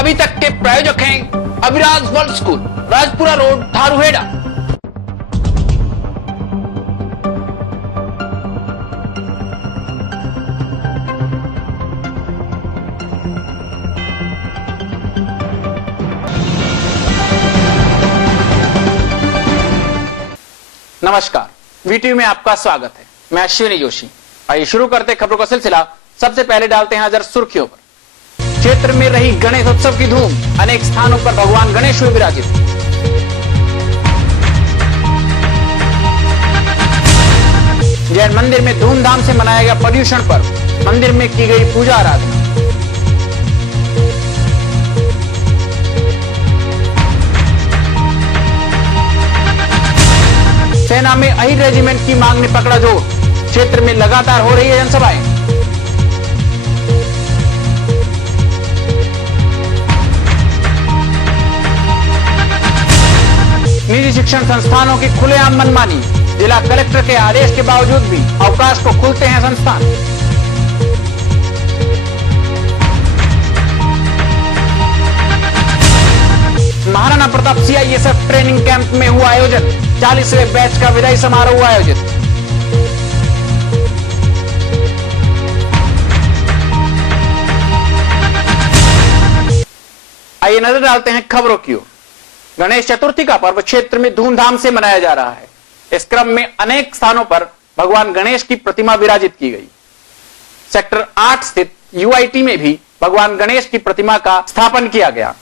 अभी तक के प्रायोजक हैं Abhiraj world school, Rajpura road, Dharuhera. नमस्कार, वीटीवी में आपका स्वागत है। मैं अश्विनी जोशी। आइए शुरू करते खबरों का सिलसिला। सबसे पहले डालते हैं नजर सुर्खियों पर। क्षेत्र में रही गणेश उत्सव की धूम, अनेक स्थानों पर भगवान गणेश हुए विराजित। जैन मंदिर में धूमधाम से मनाया गया पर्युषण पर्व, मंदिर में की गई पूजा आराधना। सेना में अहिर रेजिमेंट की मांग ने पकड़ा जोर, क्षेत्र में लगातार हो रही है जनसभाएं। निजी शिक्षण संस्थानों की खुलेआम मनमानी, जिला कलेक्टर के आदेश के बावजूद भी अवकाश को खुलते हैं संस्थान। Maharana Pratap CISF training camp में हुआ आयोजन, 40वें बैच का विदाई समारोह आयोजित। आइए नजर डालते हैं खबरों की ओर। गणेश चतुर्थी का पर्व क्षेत्र में धूमधाम से मनाया जा रहा है। इस क्रम में अनेक स्थानों पर भगवान गणेश की प्रतिमा विराजित की गई। सेक्टर 8 स्थित यूआईटी में भी भगवान गणेश की प्रतिमा का स्थापन किया गया।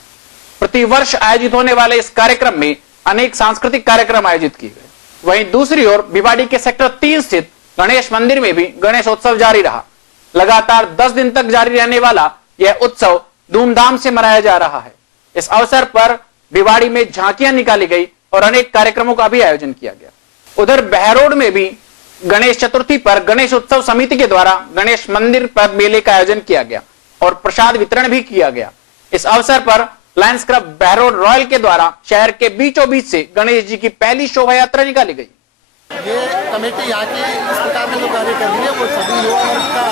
प्रतिवर्ष आयोजित होने वाले इस कार्यक्रम में अनेक सांस्कृतिक कार्यक्रम आयोजित किए गए। वहीं दूसरी ओर भिवाड़ी के सेक्टर 3 स्थित गणेश मंदिर में भी गणेशोत्सव जारी रहा। लगातार 10 दिन तक जारी रहने वाला यह उत्सव धूमधाम से मनाया जा रहा है। इस अवसर पर भिवाड़ी में झांकियां निकाली गई और अनेक कार्यक्रमों का भी आयोजन किया गया। उधर बहरोड में भी गणेश चतुर्थी पर गणेश उत्सव समिति के द्वारा गणेश मंदिर पर मेले का आयोजन किया गया और प्रसाद वितरण भी किया गया। इस अवसर पर लायंस क्लब बहरोड रॉयल के द्वारा शहर के बीचों बीच से गणेश जी की पहली शोभा यात्रा निकाली गई। ये कमेटी यहाँ की इस प्रकार में जो कार्य कर रही है वो सभी युवा वर्ग का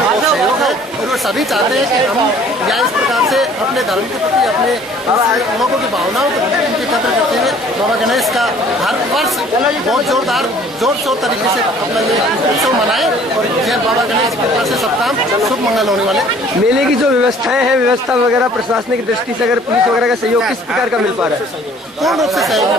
बहुत सहयोग है और वो सभी चाहते हैं कि हम यहाँ इस प्रकार से अपने धर्म के प्रति, अपने लोगों की भावनाओं के प्रति उनकी कदर करते हुए बाबा गणेश का हर वर्ष बहुत जोर शोर तरीके से अपना ये उत्सव मनाए और जय बाबा गणेश की कृपा से सब काम शुभ मंगल होने वाले। मेले की जो व्यवस्थाएं हैं, व्यवस्था वगैरह प्रशासनिक दृष्टि से अगर पुलिस वगैरह का सहयोग किस प्रकार का मिल पा रहा है? पूर्ण रूप से सहयोग है,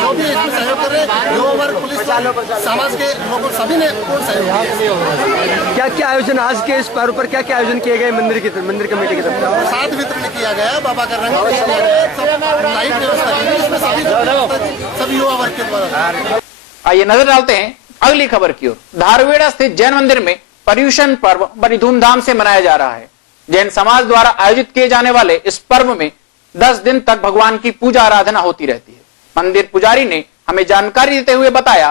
जो भी इसमें सहयोग कर रहे हैं युवा वर्ग, पुलिस, समाज के लोगों सभी ने पूर्ण सहयोग किया। क्या क्या आयोजन आज के इस पर्व पर क्या क्या आयोजन किए गए मंदिर कमेटी की तरफ से? प्रसाद वितरण किया गया, बाबा का रंग किया गया, सब लाइट व्यवस्था की गई, इसमें सभी युवा वर्ग के द्वारा। आइए नजर डालते हैं अगली खबर की ओर। धारूहेड़ा स्थित जैन मंदिर में पर्युषण पर्व बड़ी धूमधाम से मनाया जा रहा है। जैन समाज द्वारा आयोजित किए जाने वाले इस पर्व में 10 दिन तक भगवान की पूजा आराधना होती रहती है। मंदिर पुजारी ने हमें जानकारी देते हुए बताया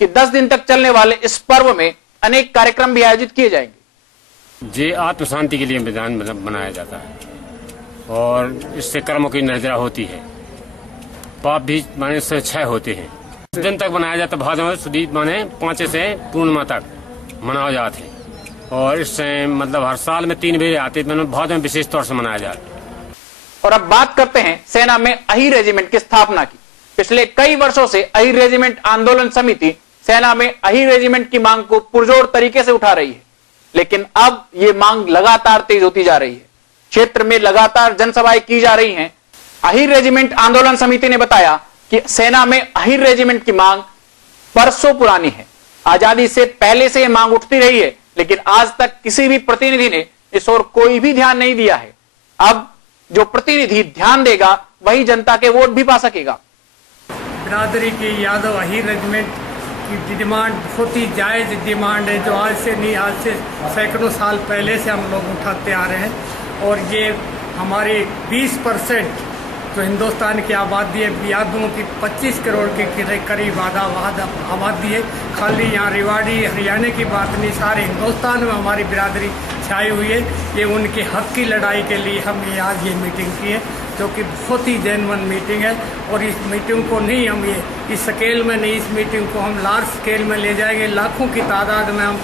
कि 10 दिन तक चलने वाले इस पर्व में अनेक कार्यक्रम भी आयोजित किए जाएंगे। ये आत्म शांति के लिए विधान बनाया जाता है और इससे कर्मों की निर्जरा होती है, पाप भी माने से क्षय होते हैं। 10 दिन तक बनाया जाता है। भादव सुदी माने 5 से पूर्णिमा तक मनाया जाते हैं और इससे मतलब हर साल में 3 बार आते हैं। भादव में विशेष तौर से मनाया जाता है। और अब बात करते हैं सेना में अहिर रेजिमेंट की स्थापना की। पिछले कई वर्षों से अहिर रेजिमेंट आंदोलन समिति सेना में अहिर रेजिमेंट की मांग को पुरजोर तरीके से उठा रही है, लेकिन अब ये मांग लगातार तेज होती जा रही है। क्षेत्र में लगातार जनसभाएं की जा रही हैं। अहिर रेजिमेंट आंदोलन समिति ने बताया कि सेना में अहिर रेजिमेंट की मांग बरसों पुरानी है। आजादी से पहले से यह मांग उठती रही है, लेकिन आज तक किसी भी प्रतिनिधि ने इस ओर कोई भी ध्यान नहीं दिया है। अब जो प्रतिनिधि ध्यान देगा वही जनता के वोट भी पा सकेगा। बिरादरी की यादव अहिर रेजिमेंट की डिमांड बहुत ही जायज डिमांड है, जो आज से नहीं, आज से सैकड़ों साल पहले से हम लोग उठाते आ रहे हैं। और ये हमारे 20% जो हिंदुस्तान की आबादी है, यादवों की 25 करोड़ के करीब आबादी है। खाली यहाँ रेवाड़ी हरियाणा की बात नहीं, सारे हिंदुस्तान में हमारी बिरादरी छाई हुई है। ये उनके हक की लड़ाई के लिए हमने आज ये मीटिंग की है, जो कि बहुत ही जेन्युइन मीटिंग है। और इस मीटिंग को नहीं हम ये इस स्केल में नहीं, इस मीटिंग को हम लार्ज स्केल में ले जाएंगे। लाखों की तादाद में हम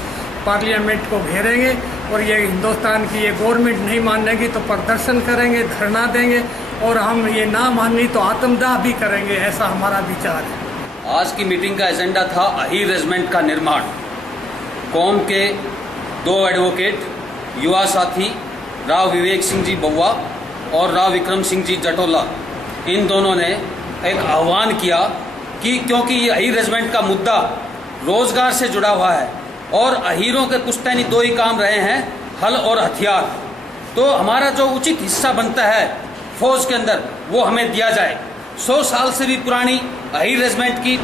पार्लियामेंट को घेरेंगे और ये हिंदुस्तान की ये गवर्नमेंट नहीं मानेगी तो प्रदर्शन करेंगे, धरना देंगे, और हम ये ना मानी तो आत्मदाह भी करेंगे, ऐसा हमारा विचार है। आज की मीटिंग का एजेंडा था अहीर रेजिमेंट का निर्माण। कौम के 2 एडवोकेट, युवा साथी राव विवेक सिंह जी बउआ और राव विक्रम सिंह जी जटोला, इन दोनों ने एक आह्वान किया कि क्योंकि ये अहीर रेजिमेंट का मुद्दा रोजगार से जुड़ा हुआ है और अहीरों के पुश्तैनी 2 ही काम रहे हैं, हल और हथियार, तो हमारा जो उचित हिस्सा बनता है फौज के अंदर वो हमें दिया जाए। 100 साल से भी पुरानी अहीर रेजिमेंट की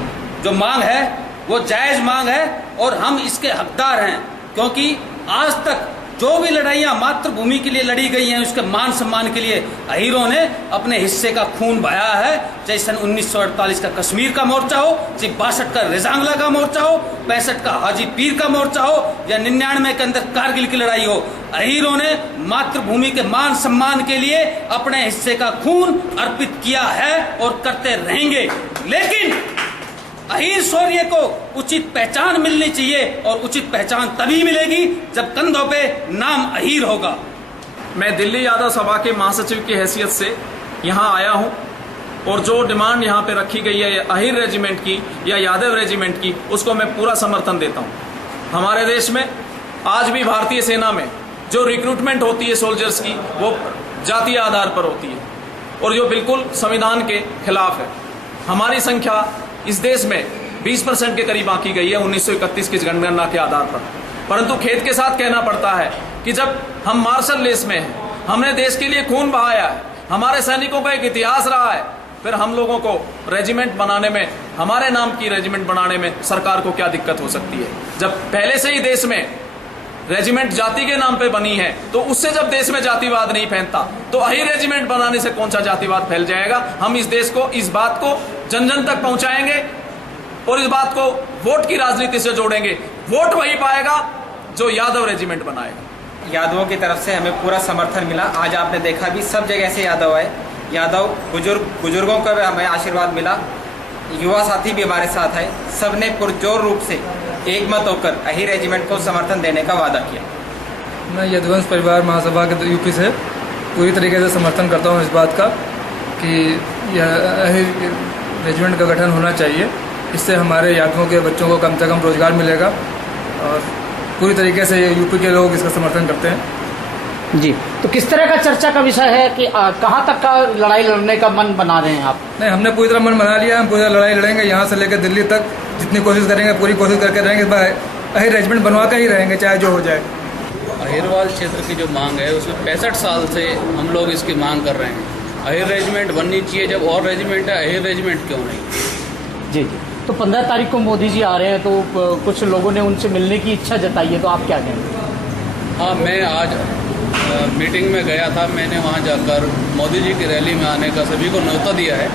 जो मांग है वो जायज मांग है और हम इसके हकदार हैं, क्योंकि आज तक जो भी लड़ाइयां मातृभूमि के लिए लड़ी गई हैं उसके मान सम्मान के लिए अहीरों ने अपने हिस्से का खून बहाया है। चाहे सन 1948 का कश्मीर का मोर्चा हो, चाहे 62 का रेजांगला का मोर्चा हो, 65 का हाजी पीर का मोर्चा हो या 99 के अंदर कारगिल की लड़ाई हो, अहीरों ने मातृभूमि के मान सम्मान के लिए अपने हिस्से का खून अर्पित किया है और करते रहेंगे। लेकिन अहीर शौर्य को उचित पहचान मिलनी चाहिए और उचित पहचान तभी मिलेगी जब कंधों पे नाम अहीर होगा। मैं दिल्ली यादव सभा के महासचिव की हैसियत से यहाँ आया हूँ और जो डिमांड यहाँ पे रखी गई है अहीर रेजिमेंट की या यादव रेजिमेंट की, उसको मैं पूरा समर्थन देता हूँ। हमारे देश में आज भी भारतीय सेना में जो रिक्रूटमेंट होती है सोल्जर्स की, वो जातीय आधार पर होती है और जो बिल्कुल संविधान के खिलाफ है। हमारी संख्या इस देश में 20% के करीब आंकी गई है 1931 की जनगणना के आधार पर, परंतु खेद के साथ कहना पड़ता है कि जब हम मार्शल लेस में हैं, हमने देश के लिए खून बहाया है, हमारे सैनिकों का एक इतिहास रहा है, फिर हम लोगों को रेजिमेंट बनाने में, हमारे नाम की रेजिमेंट बनाने में सरकार को क्या दिक्कत हो सकती है? जब पहले से ही देश में रेजिमेंट जाति के नाम पे बनी है, तो उससे जब देश में जातिवाद नहीं फैलता तो अहीर रेजिमेंट बनाने से कौन सा जातिवाद फैल जाएगा? हम इस देश को, इस बात को जन जन तक पहुंचाएंगे और इस बात को वोट की राजनीति से जोड़ेंगे। वोट वही पाएगा जो यादव रेजिमेंट बनाएगा। यादवों की तरफ से हमें पूरा समर्थन मिला। आज आपने देखा भी सब जगह से यादव है, यादव बुजुर्गों का भी हमें आशीर्वाद मिला, युवा साथी भी हमारे साथ है। सबने पुरजोर रूप से एक मत होकर अहीर रेजिमेंट को समर्थन देने का वादा किया। मैं यदुवंश परिवार महासभा के यूपी से पूरी तरीके से समर्थन करता हूँ इस बात का कि यह अहीर रेजिमेंट का गठन होना चाहिए। इससे हमारे यादवों के बच्चों को कम से कम रोजगार मिलेगा और पूरी तरीके से यूपी के लोग इसका समर्थन करते हैं। जी, तो किस तरह का चर्चा का विषय है कि कहाँ तक का लड़ाई लड़ने का मन बना रहे हैं आप? नहीं, हमने पूरी तरह मन बना लिया, हम पूरी लड़ाई लड़ेंगे यहाँ से लेकर दिल्ली तक, जितनी कोशिश करेंगे पूरी कोशिश करके रहेंगे, अहीर रेजिमेंट बनवा कर ही रहेंगे चाहे जो हो जाए। अहीरवाल क्षेत्र की जो मांग है उसमें 65 साल से हम लोग इसकी मांग कर रहे हैं। अहीर रेजिमेंट बननी चाहिए, जब और रेजिमेंट है अहीर रेजिमेंट क्यों नहीं? जी जी, तो 15 तारीख को मोदी जी आ रहे हैं, तो कुछ लोगों ने उनसे मिलने की इच्छा जताई है, तो आप क्या कहेंगे? हाँ, मैं आज मीटिंग में गया था, मैंने वहाँ जाकर मोदी जी की रैली में आने का सभी को न्योता दिया है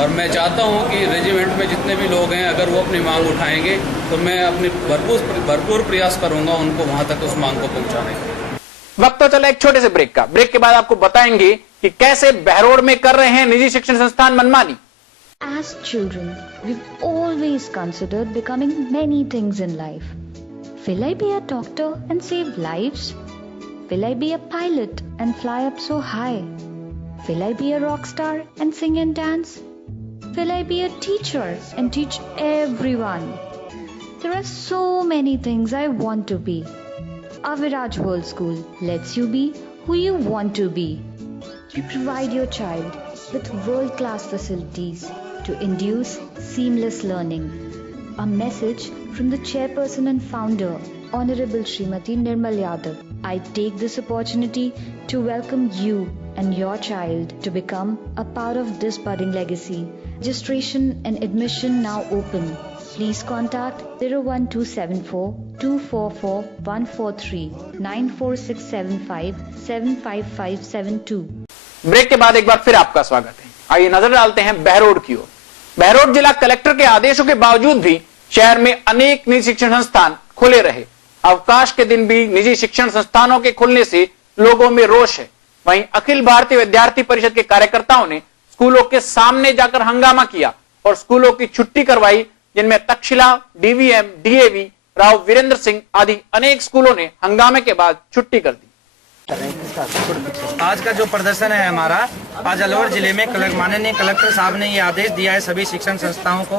और मैं चाहता हूँ कि रेजिमेंट में जितने भी लोग हैं अगर वो अपनी मांग उठाएंगे तो मैं अपनी भरपूर प्रयास करूँगा उनको वहाँ तक उस मांग को पहुँचाने का। वक्त तो चला एक छोटे से ब्रेक का। ब्रेक के बाद आपको बताएंगे कि कैसे बहरोड में कर रहे हैं निजी शिक्षण संस्थान मनमानी। As children, we've always considered becoming many things in life. Will I be a doctor and save lives? Will I be a pilot and fly up so high? Will I be a rock star and sing and dance? Will I be a teacher and teach everyone? There are so many things I want to be. Aviraj World School lets you be who you want to be. We provide your child with world-class facilities to induce seamless learning. A message from the chairperson and founder, Honorable Srimati Nirmal Yadav. I take this opportunity to welcome you and your child to become a part of this budding legacy. Registration and admission now open. Please contact 01274 244 143 94675 75572. Break के बाद एक बार फिर आपका स्वागत है। आइए नजर डालते हैं बहरोड की ओर। बहरोड जिला कलेक्टर के आदेशों के बावजूद भी शहर में अनेक निजी शिक्षण संस्थान खुले रहे। अवकाश के दिन भी निजी शिक्षण संस्थानों के खुलने से लोगों में रोष है। वहीं अखिल भारतीय विद्यार्थी परिषद के कार्यकर्ताओं ने स्कूलों के सामने जाकर हंगामा किया और स्कूलों की छुट्टी करवाई, जिनमें तक्षशिला, डीवीएम, डीएवी, राव वीरेंद्र सिंह आदि अनेक स्कूलों ने हंगामे के बाद छुट्टी कर दी। आज का जो प्रदर्शन है हमारा, आज अलवर जिले में माननीय कलेक्टर साहब ने ये आदेश दिया है सभी शिक्षण संस्थाओं को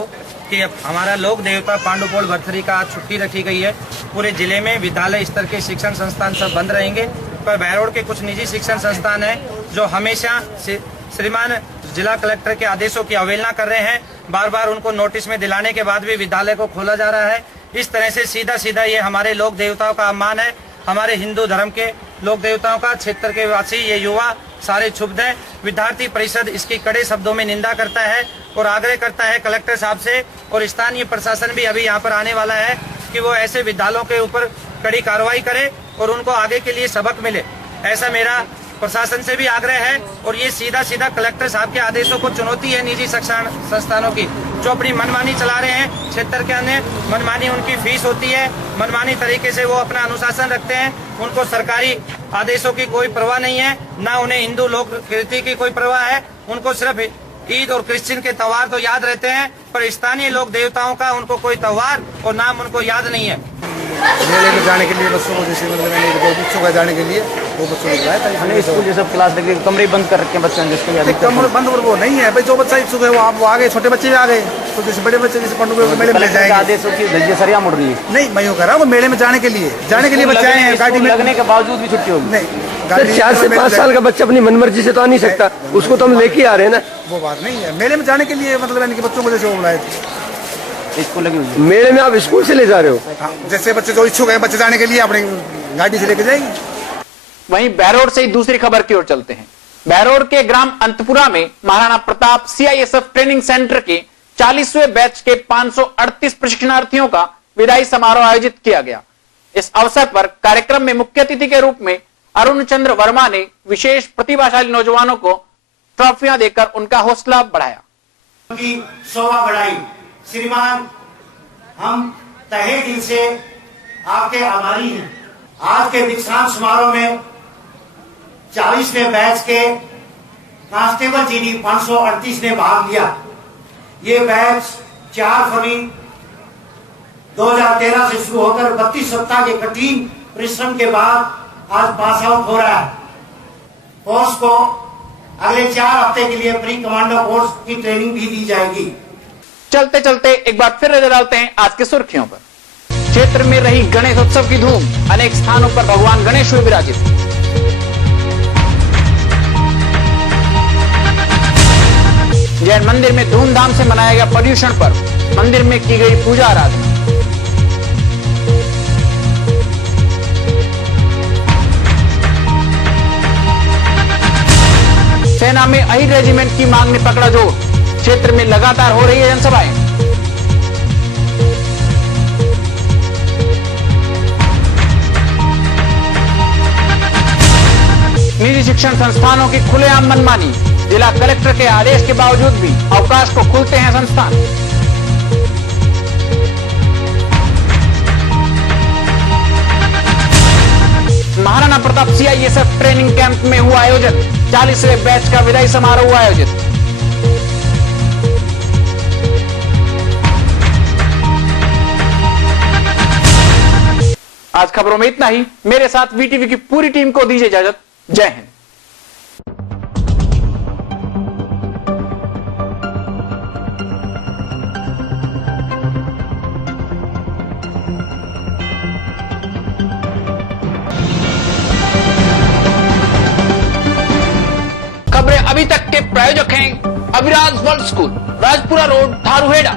कि हमारा लोक देवता पांडुपोल भरथरी का आज छुट्टी रखी गई है। पूरे जिले में विद्यालय स्तर के शिक्षण संस्थान सब बंद रहेंगे, पर बहरोड के कुछ निजी शिक्षण संस्थान है जो हमेशा श्रीमान जिला कलेक्टर के आदेशों की अवहेलना कर रहे हैं। बार बार उनको नोटिस में दिलाने के बाद भी विद्यालय को खोला जा रहा है। इस तरह से सीधा सीधा ये हमारे लोक देवताओं का अपमान है। हमारे हिंदू धर्म के लोक देवताओं का क्षेत्र के वासी ये युवा सारे क्षुब्ध हैं। विद्यार्थी परिषद इसकी कड़े शब्दों में निंदा करता है और आग्रह करता है कलेक्टर साहब से, और स्थानीय प्रशासन भी अभी यहाँ पर आने वाला है कि वो ऐसे विद्यालयों के ऊपर कड़ी कार्रवाई करे और उनको आगे के लिए सबक मिले। ऐसा मेरा प्रशासन से भी आग्रह है। और ये सीधा सीधा कलेक्टर साहब के आदेशों को चुनौती है निजी शिक्षण संस्थानों की, जो अपनी मनमानी चला रहे हैं। क्षेत्र के अन्य मनमानी उनकी फीस होती है, मनमानी तरीके से वो अपना अनुशासन रखते हैं। उनको सरकारी आदेशों की कोई परवाह नहीं है, ना उन्हें हिंदू लोक रीति की कोई परवाह है। उनको सिर्फ ईद और क्रिश्चियन के त्योहार तो याद रहते हैं, पर स्थानीय लोक देवताओं का उनको कोई त्योहार और नाम उनको याद नहीं है। मेले में जाने के लिए बच्चों को, जैसे मतलब मैंने दो बच्चों का जाने के लिए वो बच्चों को बुलाया। स्कूल जैसे क्लास लगे कमरे बंद कर रखे हैं बच्चों जिसके कमरे बंद वो नहीं है भाई, जो बच्चा इच्छुक है वो आ गए, छोटे बच्चे भी आ गए। तो जैसे बड़े बच्चे जैसे पंडुपोल मेले में ले जाएंगे। आदेशों की धज्जियां सरिया मुड़ रही है। नहीं, मैं यूँ कर रहा हूँ मेले में जाने के लिए बच्चे आए हैं। गाड़ी में लगने के बावजूद भी छुट्टी होगी नहीं। 4 से 5 साल का बच्चा अपनी मनमर्जी से तो आ नहीं सकता, उसको तो हम लेके आ रहे हैं ना। वो बात नहीं है, मेले में जाने के लिए मतलब यानी कि बच्चों को जैसे वो बुलाए स्कूल लगी हुई। मेले में आप स्कूल से ले जा रहे हो? जैसे बच्चे जो इच्छुक है बच्चे जाने के लिए अपनी गाड़ी से लेके जाएंगे। वहीं बहरोड से ही दूसरी खबर की ओर चलते हैं। बहरोड के ग्राम अंतपुरा में Maharana Pratap CISF training centre के 40वें बैच के 538 प्रशिक्षणार्थियों का विदाई समारोह आयोजित किया गया। इस अवसर पर कार्यक्रम में मुख्य अतिथि के रूप में अरुण चंद्र वर्मा ने विशेष प्रतिभाशाली नौजवानों को ट्रॉफियां देकर उनका हौसला बढ़ाया। शोभा बढ़ाई। श्रीमान, हम तहे दिल से आपके आभारी हैं। आज के दीक्षांत समारोह में 40वें बैच के कांस्टेबल जीडी 538 ने भाग लिया। ये बैच 4 फरवरी 2013 से शुरू होकर 32 सप्ताह के कठिन परिश्रम के बाद आज पास आउट हो रहा है। फोर्स को अगले 4 हफ्ते के लिए प्री कमांडो कोर्स की ट्रेनिंग भी दी जाएगी। चलते चलते एक बार फिर नजर डालते हैं आज के सुर्खियों पर। क्षेत्र में रही गणेश उत्सव की धूम, अनेक स्थानों पर भगवान गणेश हुए विराजित। जैन मंदिर में धूमधाम से मनाया गया पर्युषण पर्व, मंदिर में की गई पूजा आराधना। सेना में अहिर रेजिमेंट की मांग ने पकड़ा जोर, क्षेत्र में लगातार हो रही है जनसभाएं। निजी शिक्षण संस्थानों की खुलेआम मनमानी, जिला कलेक्टर के आदेश के बावजूद भी अवकाश को खुलते हैं संस्थान। Maharana Pratap CISF training camp में हुआ आयोजन, 40वें बैच का विदाई समारोह आयोजित। आज खबरों में इतना ही। मेरे साथ वीटीवी की पूरी टीम को दीजिए इजाजत। जय हिंद। खबरें अभी तक के प्रायोजक हैं Aviraj world school, Rajpura road, Dharuhera.